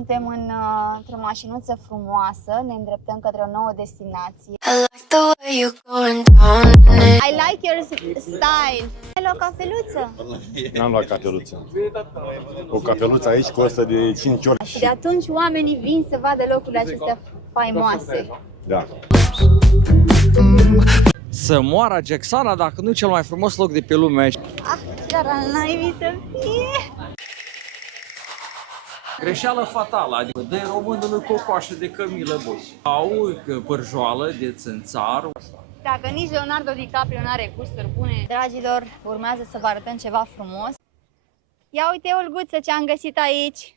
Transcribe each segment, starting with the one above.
Suntem într-o mașinuță frumoasă, ne îndreptăm către o nouă destinație. I like your style. Ai luat cafeluță? N-am luat cafeluță. O cafeluță aici costă de 5 ori. Și de atunci oamenii vin să vadă locurile acestea faimoase. Da. Să moară Jacksana dacă nu cel mai frumos loc de pe lume. Chiar al naibii să fie! Greșeală fatală, adică dă românului cocoașă de cămilă, boss. Au pârjoală de țânțar. Dacă nici Leonardo DiCaprio nu are gusturi bune. Dragilor, urmează să vă arătăm ceva frumos. Ia uite, Olguță, ce am găsit aici.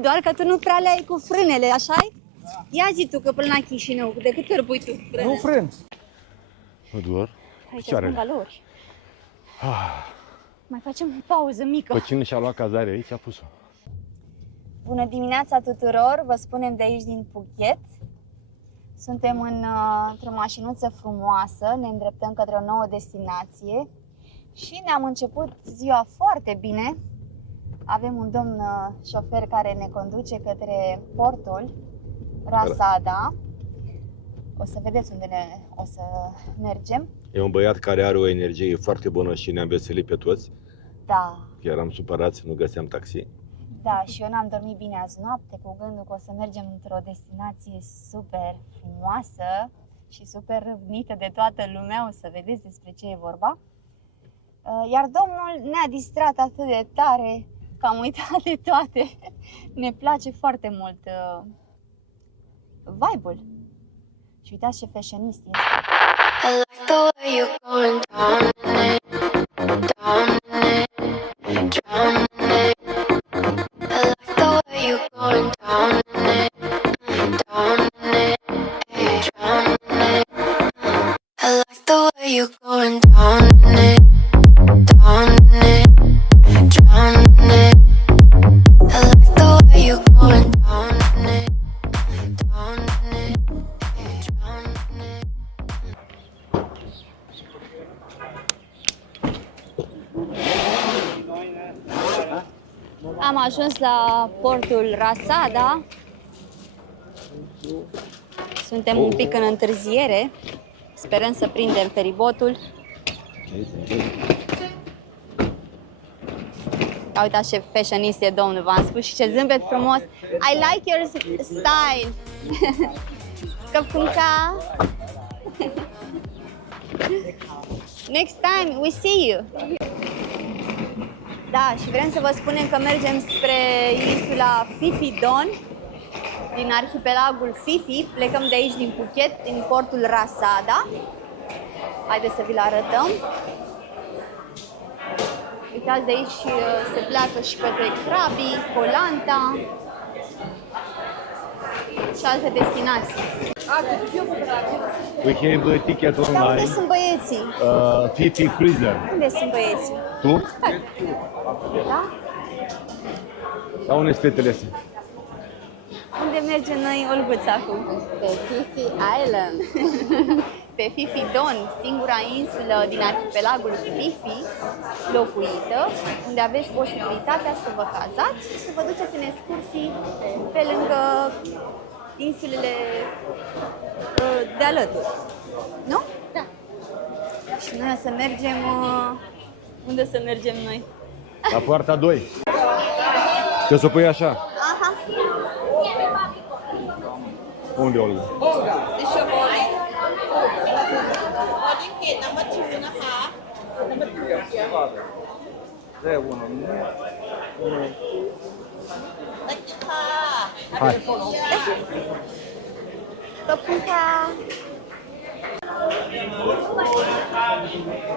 Doar că tu nu prea le-ai cu frânele, așa-i? Ia zi tu că până la Chișinău, de câte ori pui tu frânele? Nu frân. Mă doar. Aici sunt valori. Mai facem o pauză mică. Pe cine și-a luat cazare aici a pus-o. Bună dimineața tuturor, vă spunem de aici din Phuket. Suntem într-o mașinuță frumoasă, ne îndreptăm către o nouă destinație și ne-am început ziua foarte bine. Avem un domn șofer care ne conduce către portul Rasada. O să vedeți unde o să mergem. E un băiat care are o energie foarte bună și ne-am veselit pe toți. Da. Eram supărați, nu găseam taxi. Da, și eu n-am dormit bine azi noapte cu gândul că o să mergem într-o destinație super frumoasă și super râvnită de toată lumea, o să vedeți despre ce e vorba. Iar domnul ne-a distrat atât de tare că am uitat de toate. Ne place foarte mult vibe-ul. Și uitați ce fashionist este. I like the way you're going down in it, down in it, drowning in it. I like the way you're going down in it, down in it, drowning in it. I like the way you're going down in it, down in it, drowning in it. I like the way you're going down in it, down in it, drowning in it. Am ajuns la portul Rasada. Suntem un pic în întârziere. Sperăm să prindem feribotul. Uitați ce fashionist e domnul, v-am spus, și ce zâmbet frumos. I like your style. Căpunca. Next time we see you. Da, și vrem să vă spunem că mergem spre insula Phi Phi Don, din arhipelagul Phi Phi. Plecăm de aici din Phuket, din portul Rasada. Haideți să vi-l arătăm. Uitați, de aici se pleacă și către Krabi, Koh Lanta și alte destinații. We have a ticket Dar unde online. sunt băieții? Phi Phi Cruiser. Unde sunt băieții? Tu? Da? Dar unde sunt fetele astea? Unde mergem noi, Olguța, acum? Pe Phi Phi Island. Pe Phi Phi Don, singura insulă din arhipelagul Phi Phi locuită, unde aveți posibilitatea să vă cazați și să vă duceți în excursii pe lângă insulele de alături. Nu? Da. Și noi o să mergem... Unde să mergem noi? La poarta 2. Trebuie să o pui așa. Aha. Unde, Olga? This your boarding? Boarding gate number 2 นะคะ Thank you ค่ะ Hai. Căpunca!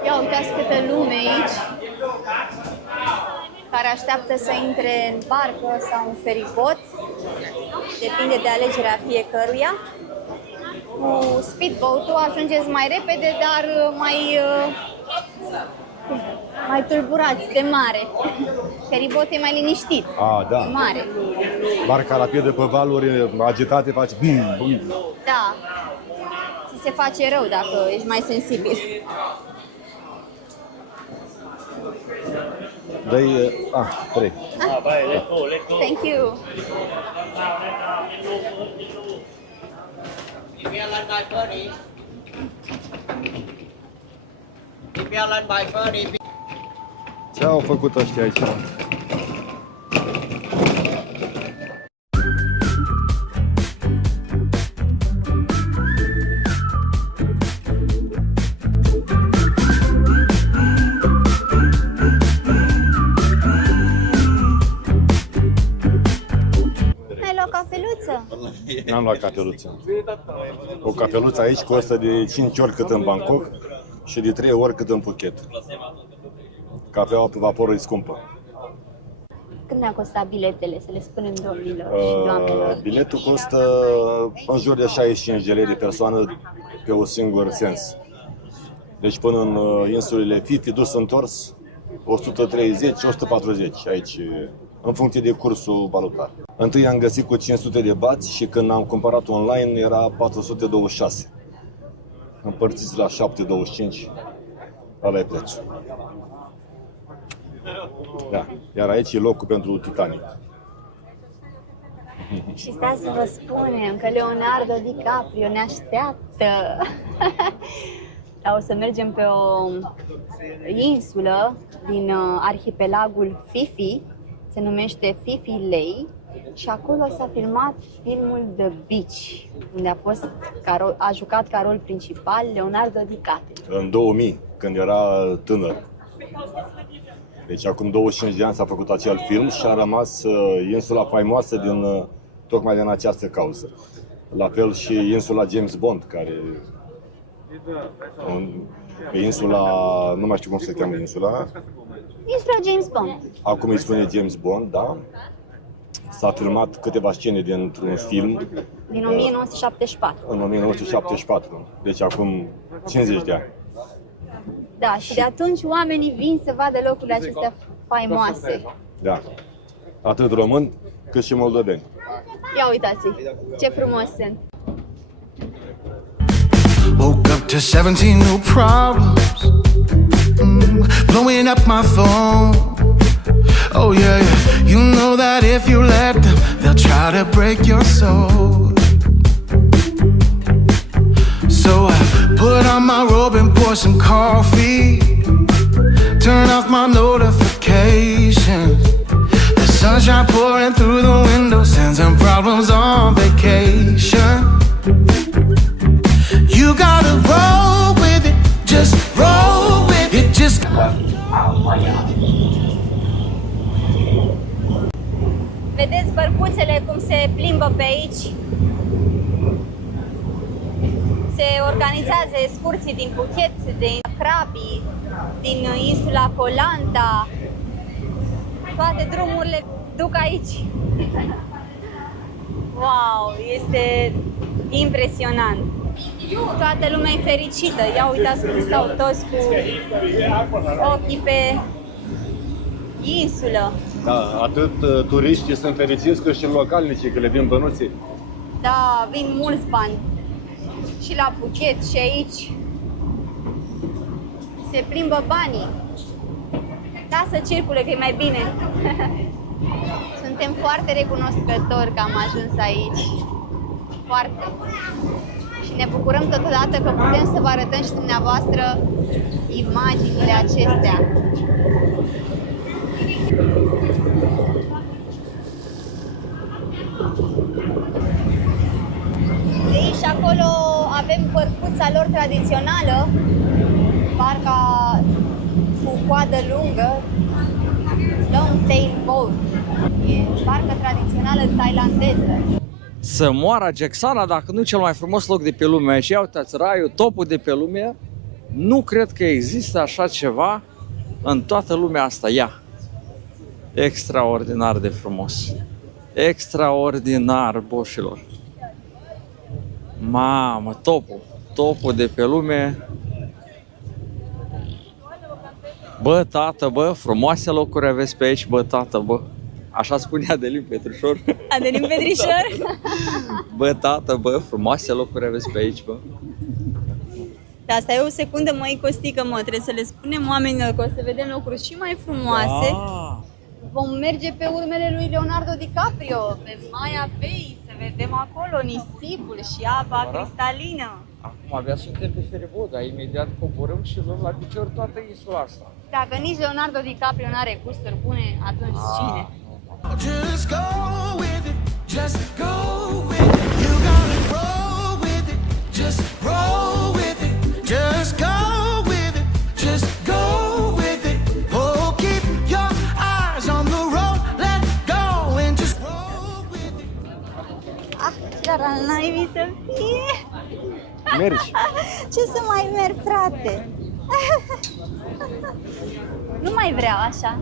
Ia uitați câtă lume aici care așteaptă să intre în barcă sau în feribot. Depinde de alegerea fiecăruia. Cu speedboat-ul ajungeți mai repede, dar mai tulburați de mare. Feribot e mai liniștit. Da. Mare. Barca rapidă pe valuri agitate face bum, bum. Da. Ți se face rău dacă ești mai sensibil. Dă-i... 3. Thank you. Ce au făcut ăștia aici? Ai luat cafeluță? N-am luat cafeluță. O cafeluță aici costă de 5 ori cât în Bangkok și de 3 ori cât în Phuket. Cafeaua pe vapor e scumpă. Cât ne-a costat biletele, să le spunem domnilor și doamnelor? Biletul costă în jur de 65 de lei de persoană pe un singur sens. Deci până în insulele Phi dus întors 130-140 aici, în funcție de cursul valutar. Întâi am găsit cu 500 de bați și când am cumpărat online era 426. Împărțiți la 7,25, ăla e prețul. Da, iar aici e locul pentru Titanic. Și stați să vă spunem că Leonardo DiCaprio ne așteaptă. O să mergem pe o insulă din arhipelagul Phi Phi, se numește Phi Phi Lei, și acolo s-a filmat filmul The Beach, unde a jucat ca rol principal Leonardo DiCaprio. În 2000, când era tânăr. Deci acum 25 de ani s-a făcut acel film și a rămas insula faimoasă tocmai din această cauză. La fel și insula James Bond, care pe insula, nu mai știu cum se cheamă insula. Insula James Bond. Acum îi spune James Bond, da? S-a filmat câteva scene dintr-un film. Din 1974. În 1974, deci acum 50 de ani. Da, și de atunci oamenii vin să vadă locurile acestea faimoase. Da. Atât români cât și moldoveni. Ia uitați, ce frumos sunt! Woke up to 17 new problems, blowing up my phone. Oh yeah, yeah, you know that if you let them, they'll try to break your soul. So I put on my robe and pour some coffee, turn off my notifications. The sunshine pouring through the window, sends some problems on vacation. You gotta roll with it, just roll with it, just. Vedeți bărcuțele cum se plimbă pe aici? Se organizează excursii din Phuket, din Krabi, din insula Koh Lanta. Toate drumurile duc aici. Wow, este impresionant. Toată lumea e fericită. Ia uitați cum stau toți cu ochii pe insulă. Da, atât turiștii sunt fericiți cât și localnicii, că le vin bănuții. Da, vin mulți bani. Și la Phuket și aici se plimbă banii. Lasă circule că e mai bine. Suntem foarte recunoscători că am ajuns aici. Foarte. Și ne bucurăm totodată că putem să vă arătăm și dumneavoastră imaginile acestea. De aici și acolo avem bărcuța lor tradițională, barca cu coadă lungă, long tail boat. E barca tradițională thailandeză. Să moară Jacksana dacă nu cel mai frumos loc de pe lume. Aici, ia uitați, raiul, topul de pe lume. Nu cred că există așa ceva în toată lumea asta. Ia! Extraordinar de frumos. Extraordinar, boșilor. Mamă, topul de pe lume. Bă, tată, bă, frumoase locuri aveți pe aici, bă, tată, bă. Așa spunea Adelin Petrișor. Adelin Petrișor? Bă, tată, bă, frumoase locuri aveți pe aici, bă. Pe asta e o secundă, măi, Costică, mă, trebuie să le spunem oamenilor că o să vedem lucruri și mai frumoase. Da. Vom merge pe urmele lui Leonardo DiCaprio, pe Maya Bay, să vedem acolo nisipul și apa cristalină. Acum abia suntem pe feribot, dar imediat coborâm și luăm la picior toată insula asta. Dacă nici Leonardo DiCaprio nu are gusturi bune, atunci cine? Just go with it, just go with it. You gotta roll with it, just roll with it. Just go with it, just go with it. Oh, keep your eyes on the road, let go and just roll with it. Ah, dar al naibii să fie! Mergi. Ce să mai merg, frate? Nu mai vreau așa.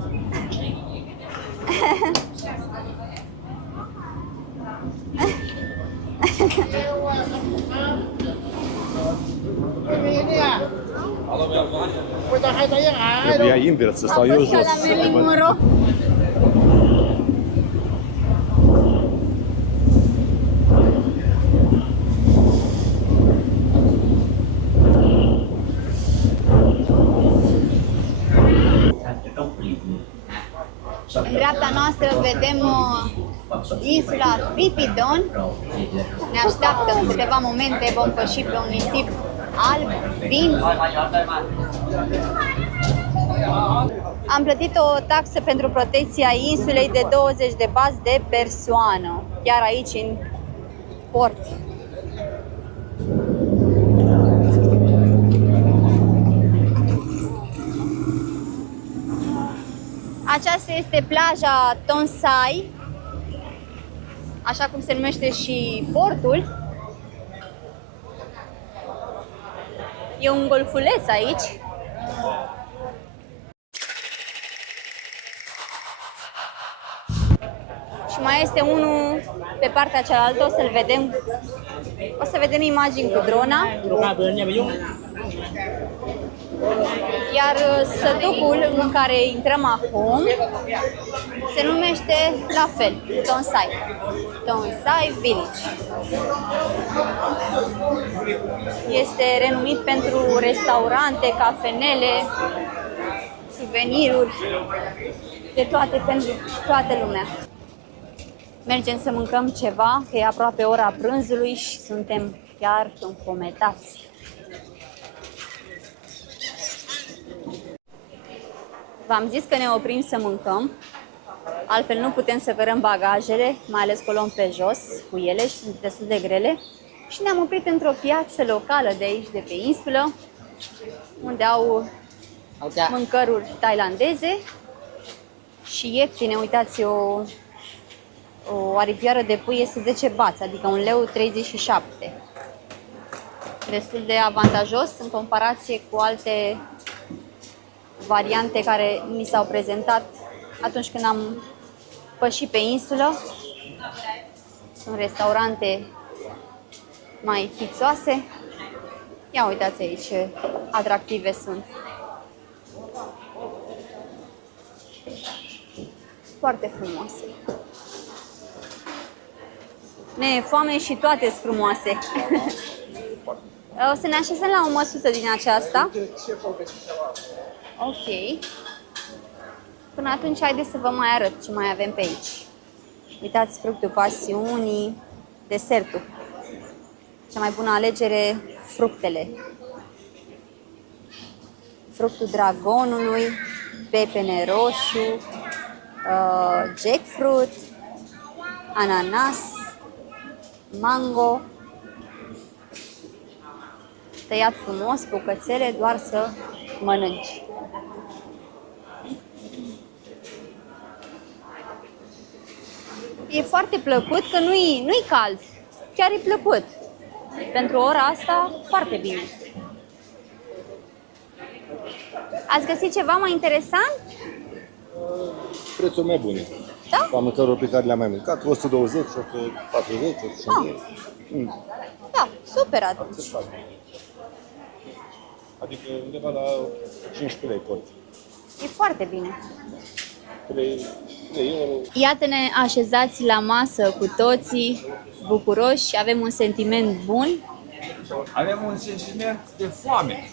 Trebuia invers, să stau eu jos. A fost ca la Marilyn Monroe. În dreapta noastră vedem insula Pipidon. Ne așteaptă în câteva momente, vom păși pe un nisip alb, fin. Am plătit o taxă pentru protecția insulei de 20 de bazi de persoană, chiar aici în port. Aceasta este plaja Tonsai, așa cum se numește și portul. E un golfuleț aici. Și mai este unul pe partea cealaltă, o să-l vedem. O să vedem imagini cu drona. Iar sătucul în care intrăm acum se numește la fel, Tonsai. Tonsai Village. Este renumit pentru restaurante, cafenele, suveniruri, de toate pentru toată lumea. Mergem să mâncăm ceva, că e aproape ora prânzului și suntem chiar înfometați. V-am zis că ne oprim să mâncăm, altfel nu putem să cărăm bagajele, mai ales că o luăm pe jos cu ele și sunt destul de grele. Și ne-am oprit într-o piață locală de aici, de pe insulă, unde au mâncăruri tailandeze și ieftine. Uitați, o aripioară de pui este 10 bați, adică 1,37 lei. Destul de avantajos în comparație cu alte variante care ni s-au prezentat atunci când am pășit pe insulă. Sunt restaurante mai fițoase. Ia uitați aici ce atractive sunt. Foarte frumoase. Ne e foame și toate sunt frumoase. O să ne așezăm la o măsuță din aceasta. Ok. Până atunci, haideți să vă mai arăt ce mai avem pe aici. Uitați, fructul pasiunii, desertul. Cea mai bună alegere, fructele. Fructul dragonului, pepene roșu, jackfruit, ananas, mango. Tăiat frumos, bucățele, doar să mănânci. E foarte plăcut, că nu-i cald, chiar e plăcut. Pentru ora asta, foarte bine. Ați găsit ceva mai interesant? Prețuri mai bune. Da? La mâncăruri pe care le-am mai mâncat, 120, 140, 150. Da, super atunci. Adică undeva la 15 lei porți. E foarte bine. 3 euro. Iată-ne așezați la masă cu toții, bucuroși, avem un sentiment bun. Avem un sentiment de foame.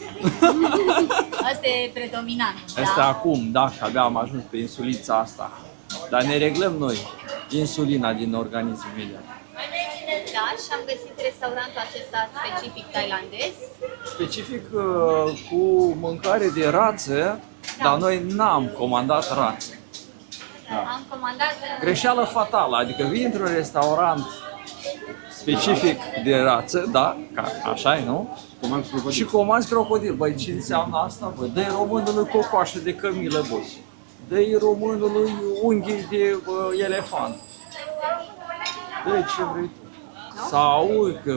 Asta e predominant. Asta acum, da, că abia am ajuns pe insulița asta. Dar ne reglăm noi insulina din organism imediat. Da, și am găsit restaurantul acesta specific tailandez. Specific cu mâncare de rață, dar noi n-am comandat rață. Am comandat Greșeală fatală, adică vii într-un restaurant specific de rață, da, ca așa e, nu? Și comanzi crocodil. Băi, ce înseamnă asta? Băi, dă-i românului cocoașă de cămilă, boss. Dă-i românului unghii de elefant. Dă-i ce vrei tu. Sau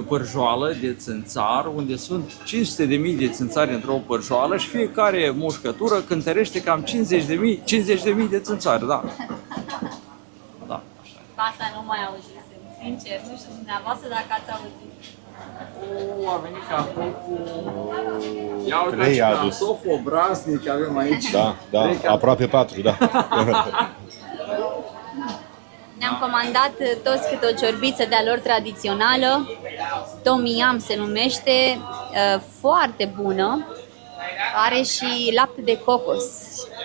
părjoală de țânțar, unde sunt 500.000 de țânțari într-o părjoală și fiecare mușcătură cântărește cam 50.000 de țânțari, da. Da, așa. Asta nu mai auzisem, sincer, nu știu dumneavoastră dacă ați auzit. A venit cartoful. Ia uite Trei ce a adus. cartof obraznic avem aici. Da, da, Trei cartofi. aproape 4, da. Ne-am comandat toți câte o ciorbiță de-a lor tradițională, Tom Yum se numește, foarte bună, are și lapte de cocos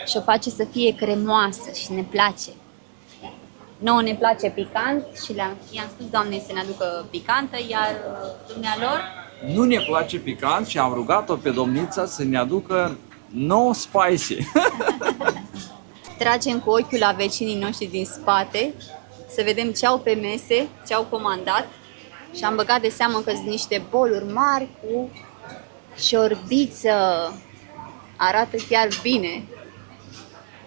și o face să fie cremoasă și ne place. Nouă ne place picant și i-am spus doamnei să ne aducă picantă, iar dumnealor Nu ne place picant și am rugat-o pe domnița să ne aducă no spicy. tragem cu ochiul la vecinii noștri din spate să vedem ce au pe mese, ce au comandat și am băgat de seamă că sunt niște boluri mari cu ciorbiță. Arată chiar bine.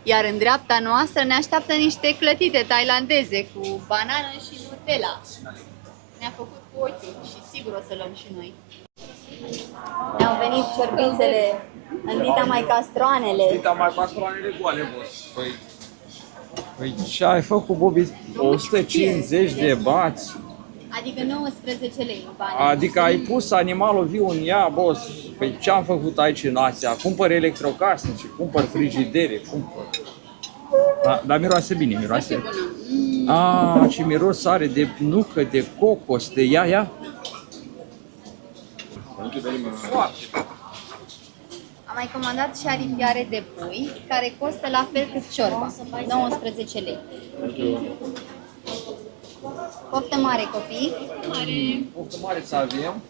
Iar în dreapta noastră ne așteaptă niște clătite tailandeze cu banană și Nutella. Ne-a făcut cu ochiul și sigur o să luăm și noi. Ne-au venit ciorbițele în dita mai castroanele. Dita mai patroanele goale, boss. Păi ce ai făcut, Bobby? 150 de bați. Adică 19 lei bani. Adică ai pus animalul viu în ea, boss. Păi ce am făcut aici în Asia? Cumpăr electrocasnice, cumpăr frigidere, cumpăr. Dar miroase bine, miroase. Și miros are de nucă, de cocos, de ia. Foarte. Am mai comandat și aripioare de pui, care costă la fel cât ciorba, 19 lei. Poftă mare, copii! Poftă mare să avem.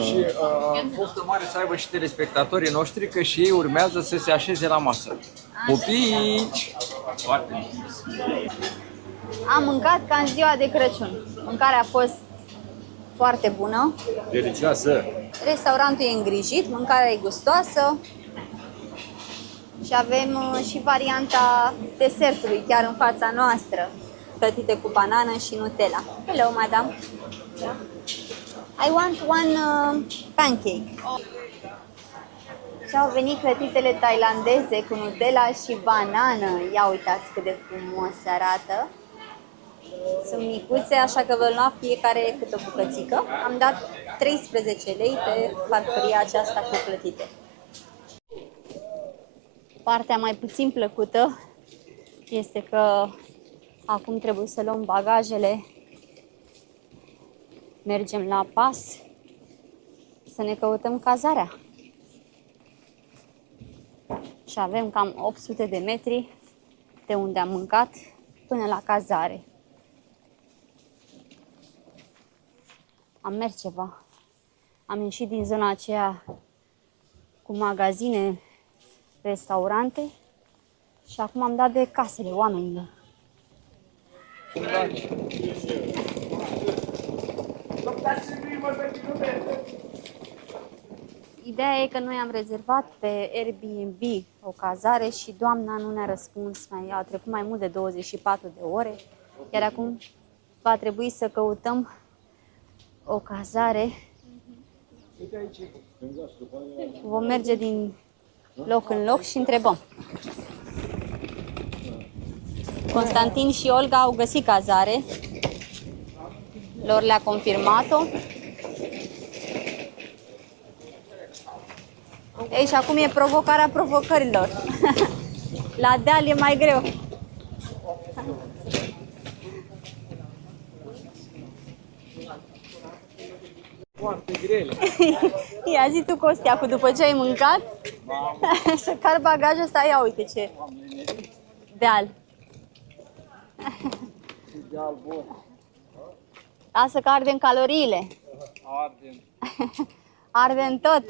Și poftă mare să aibă și telespectatorii noștri, că și ei urmează să se așeze la masă. Copii! Foarte bine. Am mâncat ca în ziua de Crăciun. Mâncarea a fost foarte bună. Delicioasă. Restaurantul e îngrijit, mâncarea e gustoasă. Și avem și varianta desertului chiar în fața noastră, plătite cu banană și Nutella. Hello, madam. I want one pancake. Și au venit clătitele tailandeze cu Nutella și banană. Ia uitați cât de frumos arată. Sunt micuțe, așa că vă lua fiecare câte o bucățică. Am dat 13 lei pe farfuria aceasta cu clătite. Partea mai puțin plăcută este că acum trebuie să luăm bagajele. Mergem la pas să ne căutăm cazarea. Și avem cam 800 de metri de unde am mâncat până la cazare. Am mers ceva. Am ieșit din zona aceea cu magazine, restaurante și acum am dat de casele oamenilor. Ideea e că noi am rezervat pe Airbnb o cazare și doamna nu ne-a răspuns. A trecut mai mult de 24 de ore, iar acum va trebui să căutăm o cazare. Vom merge din loc în loc și întrebăm. Constantin și Olga au găsit cazare. Lor le-a confirmat-o. Ei, și acum e provocarea provocărilor. La deal e mai greu. foarte grele. Ia zi tu, Costiacu, după ce ai mâncat, să car bagajul ăsta, ia uite ce deal. Ideal bun. Lasă că ardem caloriile. Ardem. Ardem tot.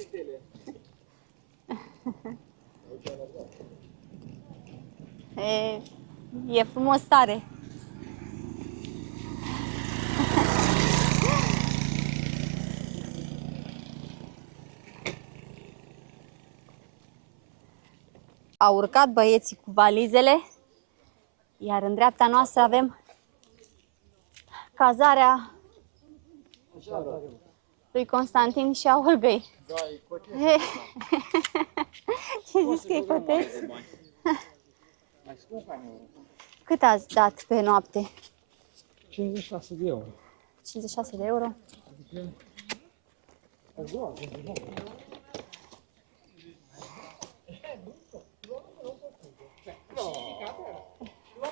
E frumos tare. Au urcat băieții cu valizele, iar în dreapta noastră avem cazarea lui Constantin și a Olgăi. Ce zici că e coteț? Cât ați dat pe noapte? 56 de euro. 56 de euro?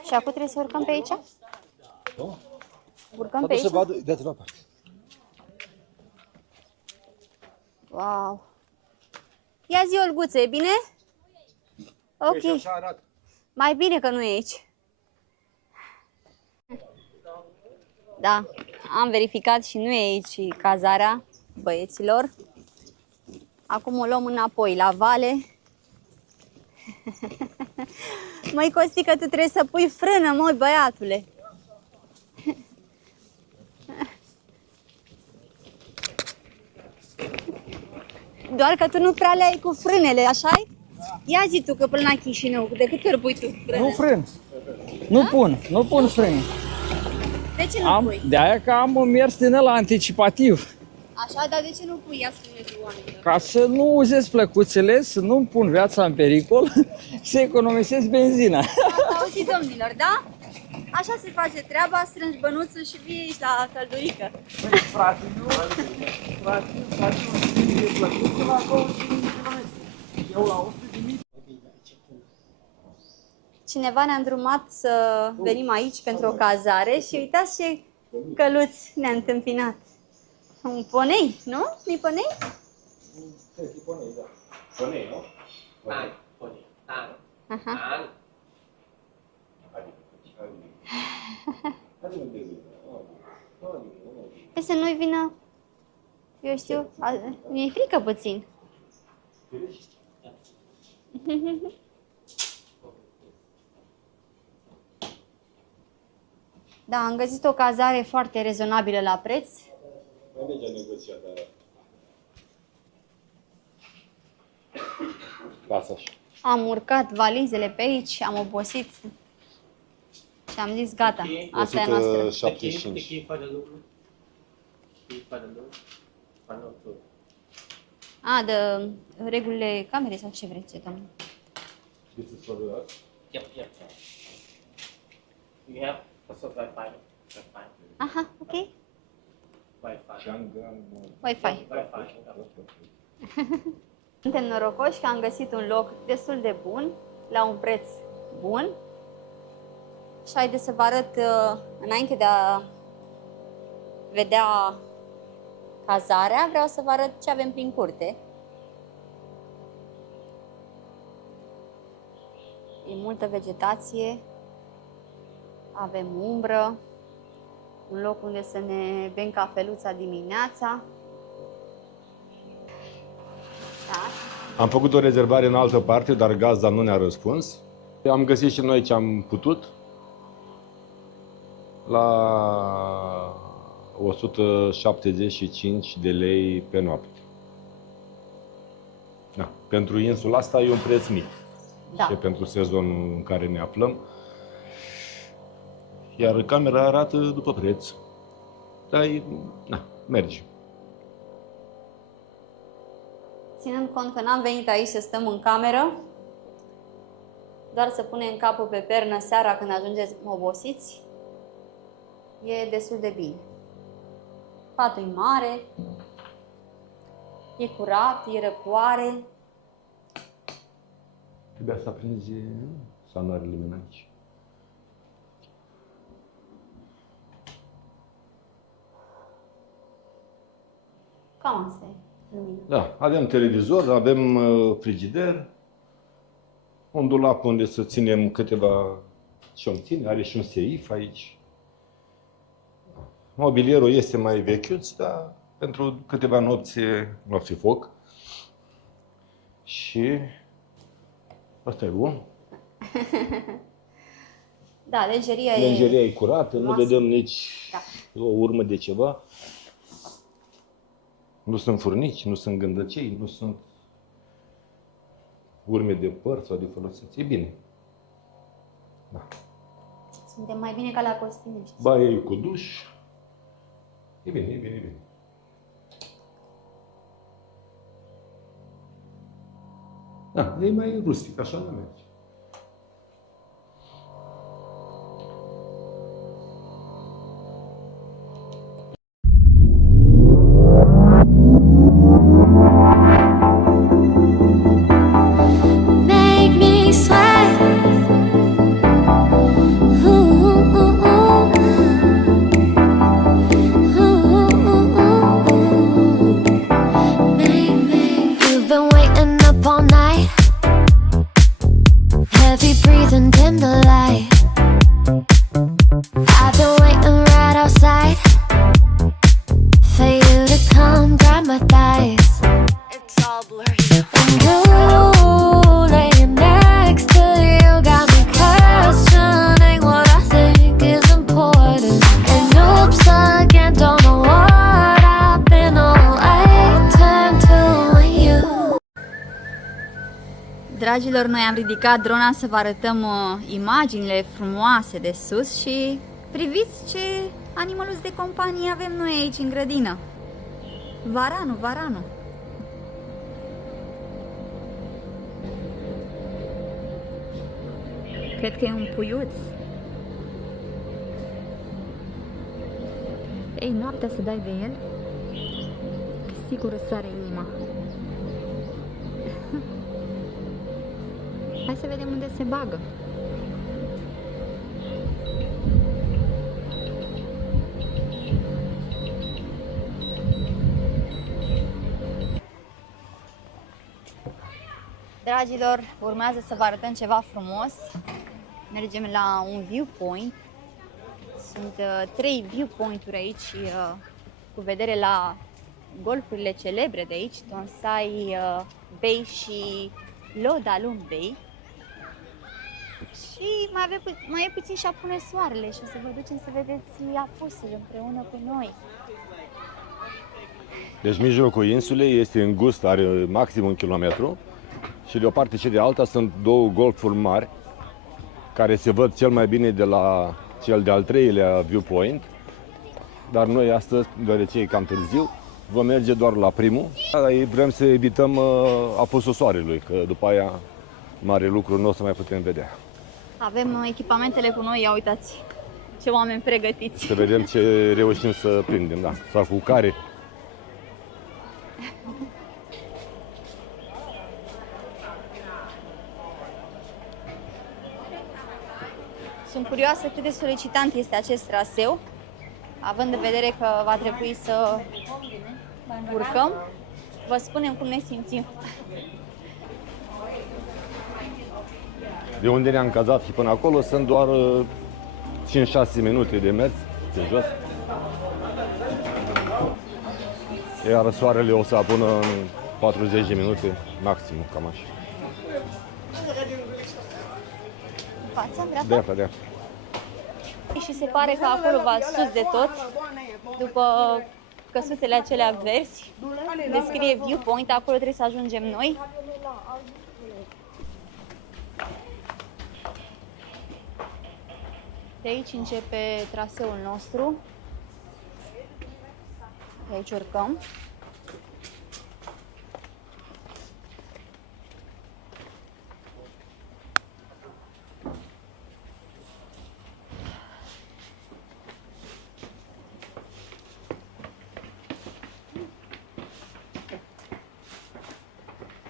Și acum trebuie să urcăm pe aici? Urcăm pe aici? de la parte. Wow! Ia zi, Olguță, e bine? Ok. Mai bine că nu e aici. Da, am verificat și nu e aici cazarea băieților. Acum o luăm înapoi la vale. Măi, Costică, tu trebuie să pui frână, măi, băiatule. Doar că tu nu prea le ai cu frânele, așa-i? Ia zi tu că până la Chișinău, de câte ori pui tu frână? Nu frân. Nu pun frâne. De ce nu pui? De aia că am mers din ăla anticipativ. Așa, dar de ce nu pui? Ia spune-tu oamenilor. Ca să nu uzez plăcuțele, să nu-mi pun viața în pericol, să economisesc benzina. Ați auzit, domnilor, da? Așa se face treaba, strângi bănuțul și vii aici la căldurică. Frate, plăcuță la 25 km. Eu la 100.000. Cineva ne-a îndrumat să venim aici pentru o cazare și uitați ce căluț ne-a întâmpinat. Un ponei, nu? Nu-i ponei? Ponei, nu? Aha. E să nu-i vină, eu știu, mi-e frică puțin. Da, am găsit o cazare foarte rezonabilă la preț. Lasă așa. Am urcat valizele pe aici, am obosit și am zis gata, asta e a noastră. 175. A, de regulile camerei sau ce vreți, domnule? Yep. You have also Wi-Fi. Aha, ok. Wi-Fi. Wi-Fi. Wi-Fi. Suntem norocoși că am găsit un loc destul de bun, la un preț bun. Și haideți să vă arăt, înainte de a vedea cazarea, vreau să vă arăt ce avem prin curte. E multă vegetație, avem umbră, un loc unde să ne bem cafeluța dimineața. Da. Am făcut o rezervare în altă parte, dar gazda nu ne-a răspuns. Am găsit și noi ce am putut la 175 de lei pe noapte. Da. Pentru insula asta e un preț mic. Da. Și pentru sezonul în care ne aflăm. Iar camera arată după preț. Dar merge. Ținând cont că n-am venit aici să stăm în cameră, doar să punem capul pe pernă seara când ajungeți obosiți, e destul de bine. Patul e mare, e curat, e răcoare. Trebuia să aprinzi sanoarele mine aici. Cam asta e lumina. Da, avem televizor, avem frigider, un dulap unde să ținem câteva șontine, are și un seif aici. Mobilierul este mai vechiuț, dar pentru câteva nopți nu va fi foc. Și asta e bun. Da, lenjeria Lenjeria e... e curată, nu masă. vedem nici Da. o urmă de ceva. Nu sunt furnici, nu sunt gândăcei, nu sunt urme de păr sau de folosință. E bine. Da. Suntem mai bine ca la Costinești. Baia e cu duș. E bine, e bine, e bine. Da, e mai rustic, așa nu merge. Make me sweat. Ooh, ooh, ooh, ooh. You've been waiting up all night. Heavy breathing, dim the light. I've been waiting right outside for you to come grab my thighs. It's all blurry. And you laying next to you got me questioning what I think is important. And oops again, don't know what I've been all I turn to when you. Dragilor, noi am ridicat drona să vă arătăm imaginile frumoase de sus și priviți ce animăluți de companie avem noi aici în grădină. Varanu, Varanu. Cred că e un puiuț. Ei, noaptea să dai de el, că sigur îți sare inima. Hai să vedem unde se bagă. Dragilor, urmează să vă arătăm ceva frumos. Mergem la un viewpoint. Sunt 3 viewpoint-uri aici cu vedere la golfurile celebre de aici, Tonsai Bay și Lodalum Bay. Și mai e puțin și apune soarele și o să vă ducem să vedeți apusul împreună cu noi. Deci mijlocul insulei este îngust, are maxim 1 kilometru și de o parte și de alta sunt două golfuri mari care se văd cel mai bine de la cel de-al treilea viewpoint. Dar noi astăzi, deoarece e cam târziu, vom merge doar la primul. Vrem să evităm apusul soarelui, că după aia mare lucru nu o să mai putem vedea. Avem echipamentele cu noi, ia uitați ce oameni pregătiți. Să vedem ce reușim să prindem, da. Sau cu care. Sunt curioasă cât de solicitant este acest traseu, având în vedere că va trebui să urcăm. Vă spunem cum ne simțim. De unde ne-am cazat și până acolo sunt doar 5-6 minute de mers de jos. Iar soarele o să apună în 40 de minute maxim, cam așa. Fața, dreapta? Dreapta. Și se pare că acolo va sus de tot, după căsuțele acelea verzi, descrie viewpoint, acolo trebuie să ajungem noi. De aici începe traseul nostru. De aici urcăm.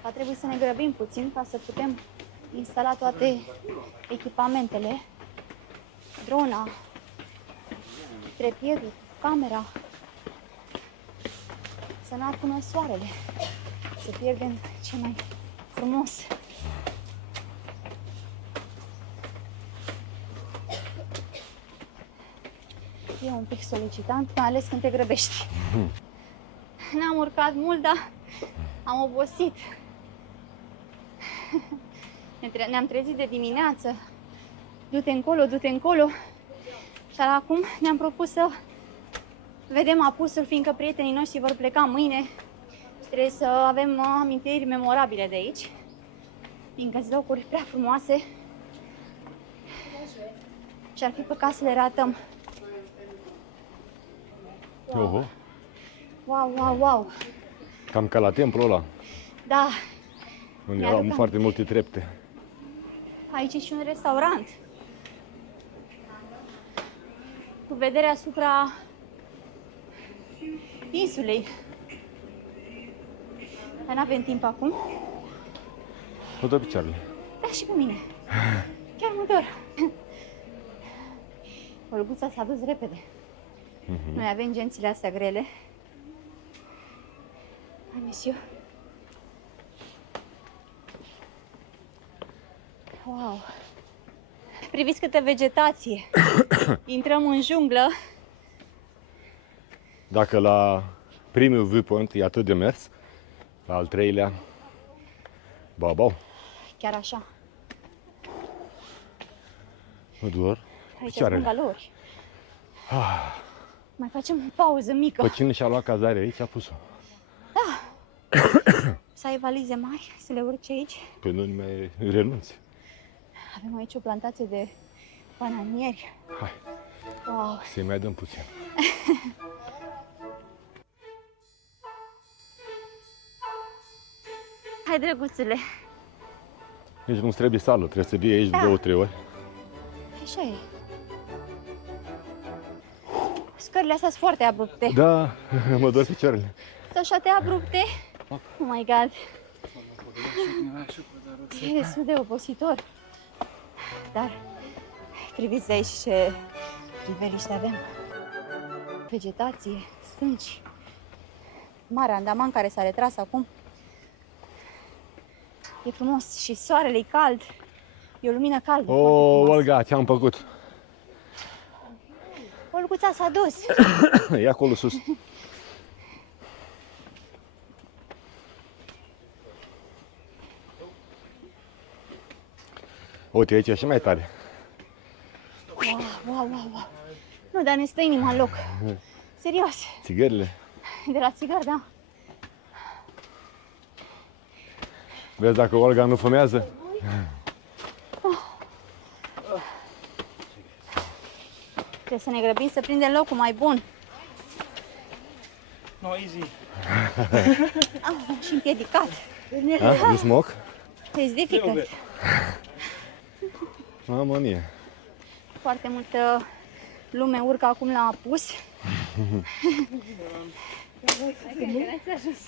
Va trebui să ne grăbim puțin ca să putem instala toate echipamentele. Drona, trepierul, camera. Să să nu apună soarele, să pierdem ce mai frumos. E un pic solicitant, mai ales când te grăbești. N-am urcat mult, dar am obosit. Ne-am trezit de dimineață, du-te încolo, du-te încolo. Și acum ne-am propus să vedem apusul, fiindcă prietenii noștri vor pleca mâine și trebuie să avem amintiri memorabile de aici, fiindcă sunt locuri prea frumoase și ar fi păcat să le ratăm. Oho, Wow, wow, wow! cam ca la templul ăla, Da, unde Mi-aduc erau am- foarte multe trepte. aici e și un restaurant cu vedere asupra insulei. Dar n-avem timp acum. Nu dă picioarele. Da, și pe mine. Chiar mă dor. Olguța s-a dus repede. Noi avem gențile astea grele. Hai, monsieur. Wow! Priviți câtă vegetație! Intrăm în junglă. Dacă la primul viewpoint e atât de mers, la al treilea, babau, Chiar așa. nu dor Aici sunt picioarele. valori. Mai facem o pauză mică. Pe cine și-a luat cazare aici a pus-o. Să ai valize mari, să le urci aici. Pe nu mai renunți. Avem aici o plantație de bananieri. Hai, Wow! să-i mai dăm puțin. Hai, drăguțule! Nici nu trebuie sală, trebuie să vii aici Da. 2-3 ori. Așa e. Scările astea sunt foarte abrupte. Da, mă dor picioarele. Sunt așa de abrupte. Oh my god. E destul de obositor. Dar priviți de aici ce priveliște avem. Vegetație, stânci. Marea Andaman care s-a retras acum. E frumos și soarele e cald. E o lumină caldă. O, foarte frumoasă. Olga, ce-am făcut? Olguța s-a dus. E acolo sus. Uite, aici e și mai tare. Wow, wow, wow, wow. Nu, dar ne stă inima în loc. Serios. Țigările. De la țigar, da. Vezi dacă Olga nu fumează? Trebuie să ne grăbim să prindem locul mai bun. No, easy. Și împiedicat. Ha? You smoke? It's difficult. Mamă mie. Foarte multă lume urcă acum la apus.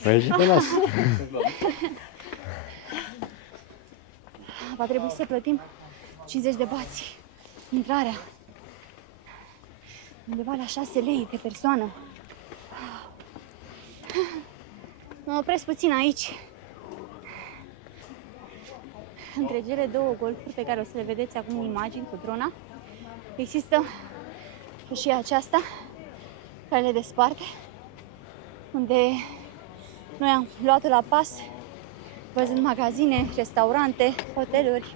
Păi și pe nas. Va trebui să plătim 50 de bați. Intrarea. Undeva la 6 lei pe persoană. Mă opresc puțin aici. Între cele două golfuri pe care o să le vedeți acum în imagini cu drona, există și aceasta care le desparte, unde noi am luat-o la pas, văzând magazine, restaurante, hoteluri.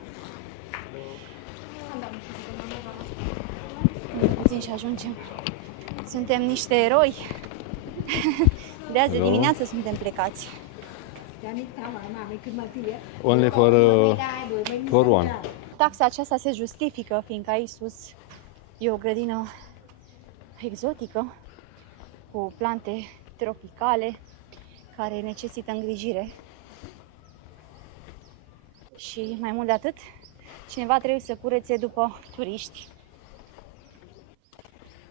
Puțin și ajungem. Suntem niște eroi. De azi de Da. dimineață suntem plecați. Only for one. Taxa aceasta se justifică, fiindcă aici sus e o grădină exotică cu plante tropicale care necesită îngrijire. Și mai mult de atât, cineva trebuie să curețe după turiști.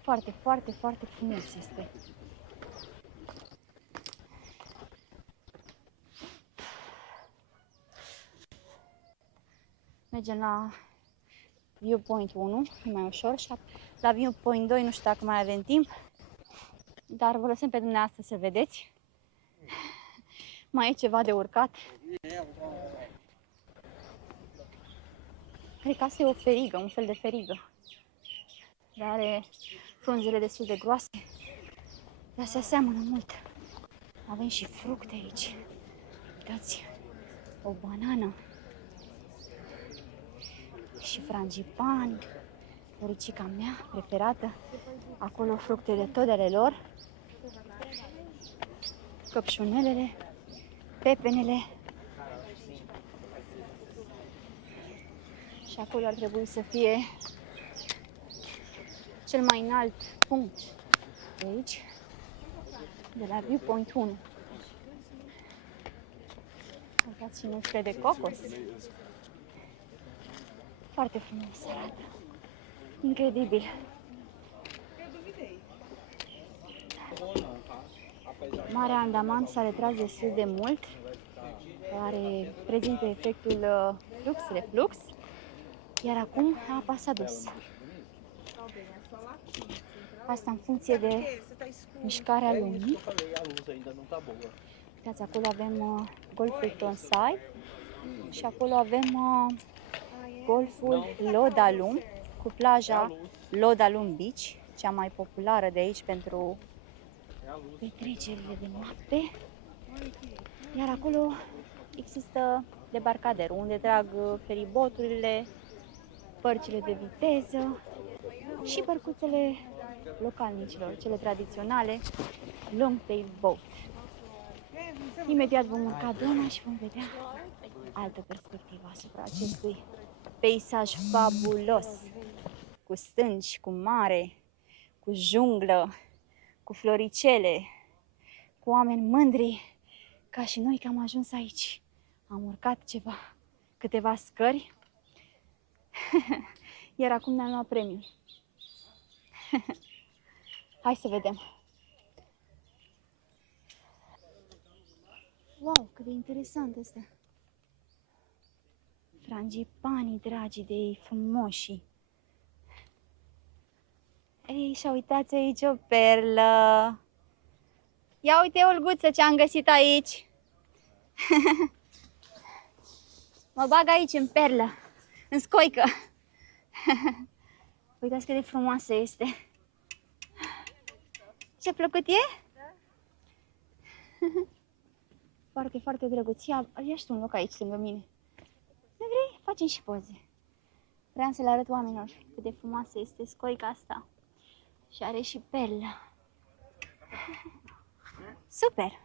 Foarte, foarte, foarte frumos este. Mergem la viewpoint 1, e mai ușor, și la viewpoint 2 nu știu dacă mai avem timp, dar vă lăsăm pe dumneavoastră să vedeți. Mai e ceva de urcat. Cred că asta e o ferigă, un fel de ferigă. Dar are frunzele destul de groase. Dar se aseamănă mult. Avem și fructe aici. Uitați, o banană. Și frangipani. Poricica mea preferată. Acolo fructe de tot ale lor. Căpșunelele, pepenele. Și acolo ar trebui să fie cel mai înalt punct de aici, de la Viewpoint 1. Uitați și nuștele de cocos. Foarte frumos arată. Incredibil. Marea Andaman s-a retras destul de mult. Prezintă efectul flux, iar acum apa s-a dus. Asta în funcție de mișcarea lumii. Uitați, acolo avem golful Tonsai și acolo avem golful Lodalum cu plaja Lodalum Beach, cea mai populară de aici pentru petrecerile de noapte. Iar acolo există debarcaderul unde trag feriboturile, bărcile de viteză și bărcuțele localnicilor, cele tradiționale, long tail boat. Imediat vom urca duna și vom vedea altă perspectivă asupra acestui peisaj fabulos, cu stânci, cu mare, cu junglă, cu floricele, cu oameni mândri, ca și noi că am ajuns aici. Am urcat câteva scări, iar acum ne-am luat premiul. Hai să vedem. Wow, cât de interesant este. Frangipanii dragi de ei, frumoși. Ei, și uitați aici o perlă. Ia uite, Olguță, ce am găsit aici. Mă bag aici în perlă, în scoică. Uitați cât de frumoasă este. Ce plăcut e? Foarte, foarte drăguț. Ia și tu un loc aici lângă mine. Nu vrei? Facem și poze. Vreau să le arăt oamenilor cât de frumoasă este scoica asta. Și are și perlă. Super!